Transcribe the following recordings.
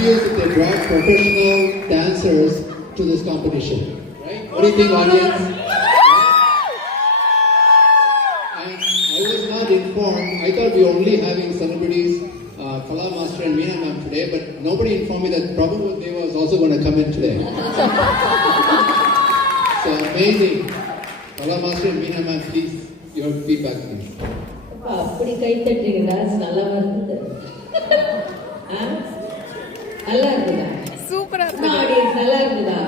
confused if they brought professional dancers to this competition. Right? What do you think, audience? And I was not informed. I thought we were only having celebrities, Kala Master and Meena Ma'am today, but nobody informed me that Prabhu Deva is also going to come in today. So amazing. Kala Master and Meena Ma'am, please, your feedback, please. அப்படி கை தட்டுறீங்க dance நல்லா இருந்தது. நல்லா இருக்குதா? சூப்பரா இருக்கு. Audience நல்லா இருக்குதா?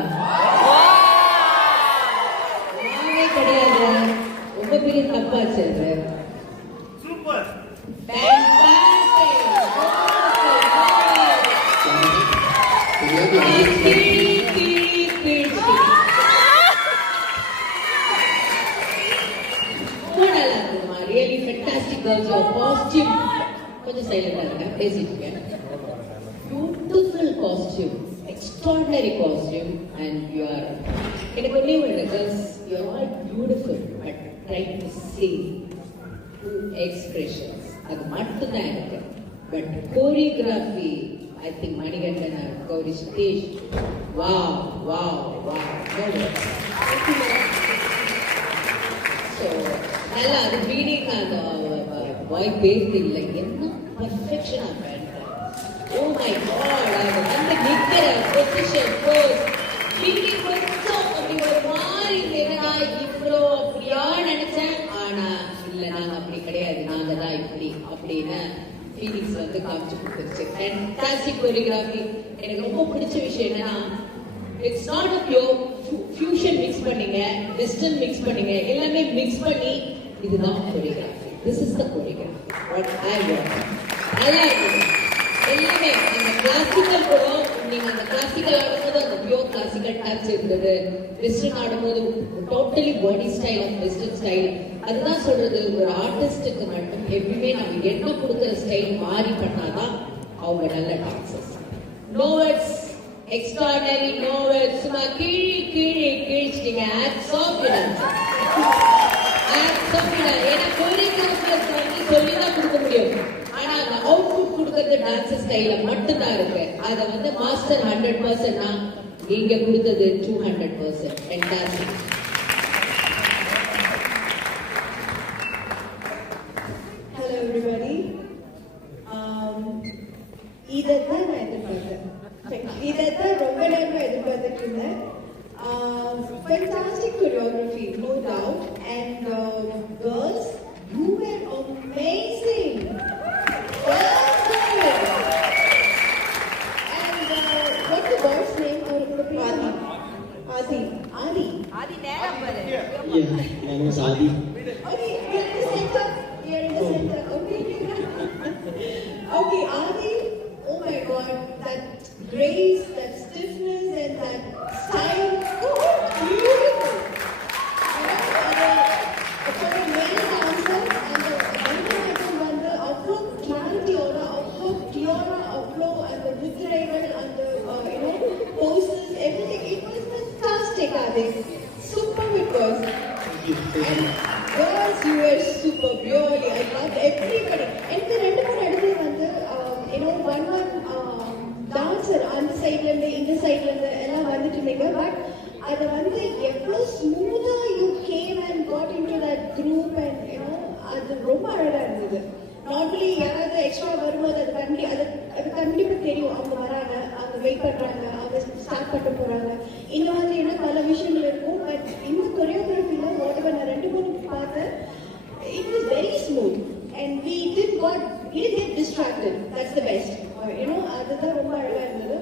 நானே கிடையாது. ரொம்ப பெரிய தப்பாச்சு அது. Super. Fantastic. Really fantastic girls, your costume. கொஞ்சம் சைலண்டா இருங்க, பேசிட்டு இருக்கேன். Beautiful costume, extraordinary costume, and you are. எனக்கு ஒண்ணே ஒண்ணு girls, you are all beautiful, but trying to say through expressions. அது மட்டும் தான் இருக்கு. But choreography, I think Manikandan and Gauri Satish, wow. So, நல்லா அது ரீடிங் அந்த வாய்ப்பே இல்லை. என்ன பர்ஃபெக்ஷனா பண்ணிட்டேன். ஓ மை காட், அது வந்து நிக்கிற பொசிஷன் போஸ் ரீடிங் கொஞ்சம் அப்படி ஒரு மாதிரி என்னடா இவ்வளோ அப்படியா நினைச்சேன். ஆனா இல்ல நாங்க அப்படி கிடையாது, நாங்க தான் இப்படி அப்படின்னு ஃபீலிங்ஸ் வந்து காமிச்சு கொடுத்துருச்சு. Fantastic choreography. எனக்கு ரொம்ப பிடிச்ச விஷயம் என்னன்னா, it's not a pure fusion mix பண்ணீங்க, வெஸ்டர்ன் மிக்ஸ் பண்ணீங்க, எல்லாமே மிக்ஸ் பண்ணி இதுதான் choreography. This is the choreography what I want. நல்லா இருக்குது எல்லாமே. அந்த கிளாசிக்கல் கூட நீங்க அந்த கிளாசிக்கல் ஆடும்போது அந்த பியூர் கிளாசிக்கல் டச் இருந்தது. வெஸ்டர்ன் ஆடும்போது totally body style of western style. அதுதான் சொல்றது, ஒரு ஆர்டிஸ்டுக்கு மட்டும் எப்பவுமே நம்ம என்ன கொடுக்குற ஸ்டைல் மாறி பண்ணாதான் அவங்க நல்ல dancers. No words, extraordinary, no words. சும்மா கீழ்ச்சிட்டீங்க. Hats off you dancers. ஏன்னா கோரியோகிராஃபர்ஸ் வந்து சொல்லிதான் கொடுக்க முடியும். ஆனா அந்த அவுட்புட் கொடுக்கறது டான்ஸ் ஸ்டைல மட்டும்தான் இருக்கு. அதை வந்து மாஸ்டர் 100%னா நீங்க கொடுத்தது 200%. ஃபேண்டாஸ்டிக். Hello everybody. இதைத்தான் நான் எதிர்பார்த்தேன். இதைத்தான் ரொம்ப நேரமா எதிர்பார்த்துட்டு இருந்தேன். Fantastic choreography, no doubt, and girls, you were amazing. And what's the boy's name? Adi. நேரா பாரு. Yeah, my name is Adi. Okay, you're in the center. Okay, Adi. Oh my God, that grace, that stiffness, and that style. Oh, beautiful. For a male dancer, and the Bharatanatyam வந்து அவ்வளோ கிளாரிட்டியோட, அவ்வளோ கிளியரா, அவ்வளோ அந்த முத்திரைகள், அந்த poses, everything. It was fantastic, Adi. Super it was. And girls, you were super. Really, I loved everybody. எனக்கு ரெண்டு மூணு இடத்துல வந்து one டான்சர் அந்த சைட்ல இருந்து இந்த சைட்ல இருந்து எல்லாம் வந்துட்டு இருந்தீங்க. பட் அதை வந்து எவ்வளோ ஸ்மூத்தா you came and got into that group and அது ரொம்ப அழகா இருந்தது. நார்மலி யாராவது எக்ஸ்ட்ரா வரும்போது அது கண்டிப்பா தெரியும். அவங்க வராங்க, அவங்க வெயிட் பண்றாங்க, அவங்க ஸ்டார்ட் பண்ண போறாங்க, இந்த மாதிரி பல விஷயங்கள் இருக்கும். பட் இந்த கொரியோகிராஃபில வாட்டவர் நான் ரெண்டு மூணு பார்த்தேன். It was very smooth and we didn't get distracted. That's the best. அதுதான் ரொம்ப அழகா இருந்தது.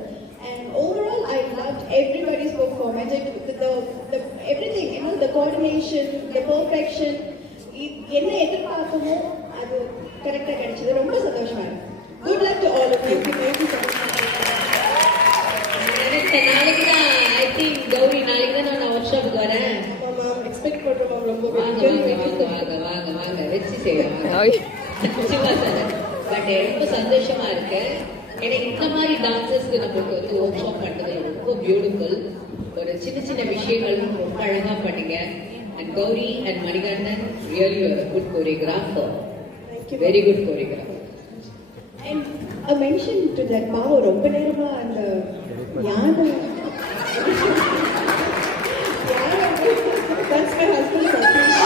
And overall, I loved everybody's performance. The everything, the coordination, the perfection. என்ன எதிர்பார்க்கமோ அது கரெக்டா கிடைச்சது. ரொம்ப சந்தோஷமா இருக்கு. Good luck to all of you. Thank you so much. நாளைக்கு தான் ஐ திங்க் கௌரி நாளைக்கு தான் நான் ஒர்க் ஷாப்புக்கு வரேன். எக்ஸ்பெக்ட் பண்றோம். ரொம்ப வாங்க வெச்சி செய்வாங்க. பட் ரொம்ப சந்தோஷமா இருக்கு. எனக்கு இந்த மாதிரி டான்சர்ஸ்க்கு நம்மளுக்கு வந்து ஒர்க் ஷாப் பண்றது ரொம்ப பியூட்டிஃபுல். ஒரு சின்ன விஷயங்கள் ரொம்ப அழகா பண்ணீங்க. And Gowri and Manikandan really ஒரு good choreographer. Very good choreographer. And a mention to that பாவம் ரொம்ப நேரமா அந்த யானை that's my husband Satish.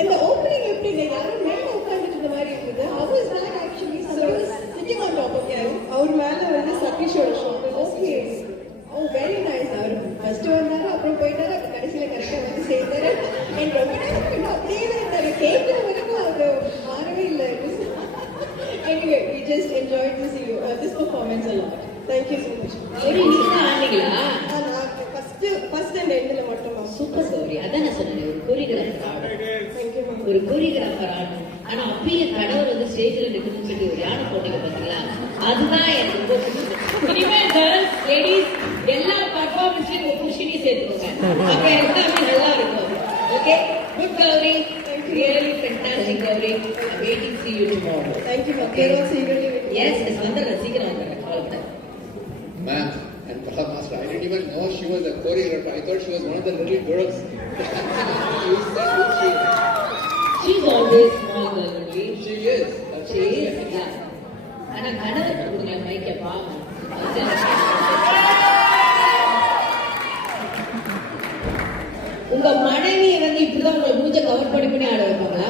இந்த ஓப்பனிங் எப்படி யாரும் மேல உட்கார்ந்துட்டு இருந்த மாதிரி இருந்தது. How was that actually? Somebody was sitting on top of you. அவர் மேல வந்து சதீஷோட shoulder. Okay. Oh, very nice. அவர் ஃபர்ஸ்ட் வந்தாரு, அப்புறம் போயிட்டாரு, அப்புறம் கடைசியில கரெக்டா வந்து சேர்ந்தாரு. And ரொம்ப நேரம் இன்னும் அப்படியே தான் இருந்தாரு. கேட்கிற வரைக்கும் அவர் மாறவே இல்லை. Anyway, we just enjoyed this performance a lot. Thank you so much. சரி, நீங்க ஆனீங்களா? ஃபர்ஸ்ட் அண்ட் எண்ட்ல மட்டுமா? சூப்பர் சௌரி. அதான் நான் சொன்னேன், ஒரு கோரியோகிராஃபர் ஆகணும். Thank you ma'am. ஒரு கோரியோகிராஃபர் ஆகணும். ஆனா அப்பயே கணவர் வந்து ஸ்டேஜ்ல நிக்கணும்னு சொல்லி ஒரு யானை போட்டீங்க பாத்தீங்களா? அதுதான் எனக்கு ரொம்ப பிடிச்சது. இனிமேல் கேர்ள்ஸ், லேடிஸ் எல்லா பர்ஃபார்மன்ஸ்லயும் ஒரு புஷினி சேர்த்துக்கோங்க. அப்ப எல்லாமே நல்லா இருக்கும். Okay, good Gauri. Really fantastic, Gauri. I'm waiting to see you tomorrow. Thank you ma'am. Okay. They also eagerly waiting. Yes, it's வந்துடுறேன், சீக்கிரம் வந்துடுறேன். all of that. Ma'am and Kala Master, I didn't even know she was a choreographer. I thought she was one of the little girls. You said that She's always small girl only. she is. That's She what I is, said. yeah. ஆனா கணவர் கொடுக்கல மைக்க பாவம். உங்க மனைவி வந்து இப்படிதான் உங்க மூஞ்ச கவர் பண்ணி ஆட வைப்பாங்களா?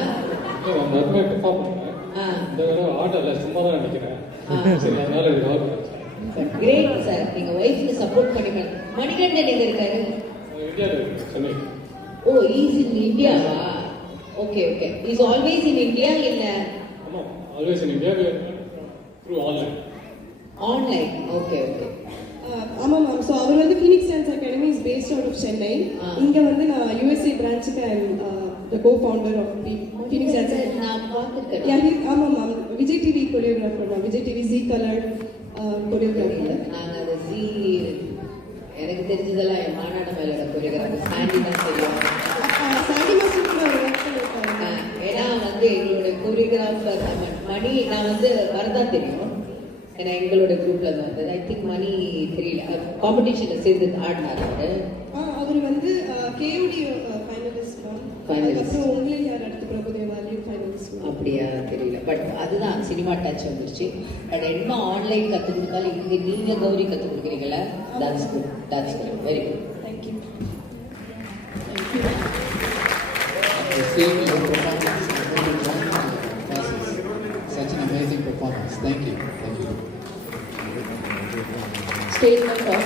மறுபடியும் பெர்ஃபார்ம் பண்ணேன். ஆ. இந்த தடவை ஆடல, சும்மா தான் நினைக்கிறேன். ஆ. சரி, அதனால இது கவர் கிரேட் சார், நீங்க ஒய்ஃப்க்கு சப்போர்ட் பண்ணி மணிகண்டன் எங்க இருக்காரு? இந்தியாவில் இருக்கு, சென்னை. ஓ, இஸ் இன் இந்தியாவா? Okay okay. Is always in India இல்ல ஆமாம், always in India through online. Online? Okay okay. ஆமாம் மேம். ஸோ அவர் வந்து Phoenix Dance Academy is based out of Chennai. இங்கே வந்து நான் யூஎஸ்ஏ பிரான்ச்சுக்கு the co founder of Phoenix Dance. நான் பார்த்துருக்கேன். ஆமாம் ma'am. Vijay TV choreographer ma'am. Vijay TV Zee colour choreographer. நாங்க அதை எனக்கு தெரிஞ்சதெல்லாம் என் மாநாடு மேலோட கொரியோகிராஃபர் சாண்டி தான் தெரியும். சாண்டி மாஸ்டர் கூட ஒரு ஒர்க் பண்ணியிருக்காங்க. ஏன்னா வந்து எங்களோட கொரியோகிராஃபர் மணி, நான் வந்து வரதா தெரியும். ஏன்னா எங்களோட குரூப்ல தான் வந்தது. ஐ திங்க் மணி தெரியல, காம்படிஷன்ல சேர்ந்து ஆடினார் அவரு. அவர் வந்து கேஓடி ஃபைனலிஸ்ட் மேம். அதுக்கப்புறம் உங்களில் யார் அடுத்த பிரபுதேவ வேல்யூ ஃபைனலிஸ்ட். அப்படியா தெரியல. பட் அதுதான் சினிமா டச் வந்துருச்சு. பட் என்ன ஆன்லைன் கற்றுக் கொடுத்தாலும் இங்கே நீங்க கௌரி கற்றுக் கொடுக்குறீங்களா? That's good, that's good, very good. Thank you. After seeing your performance, I'm going to join the classes. Such an amazing performance. Thank you. Thank you. Statement of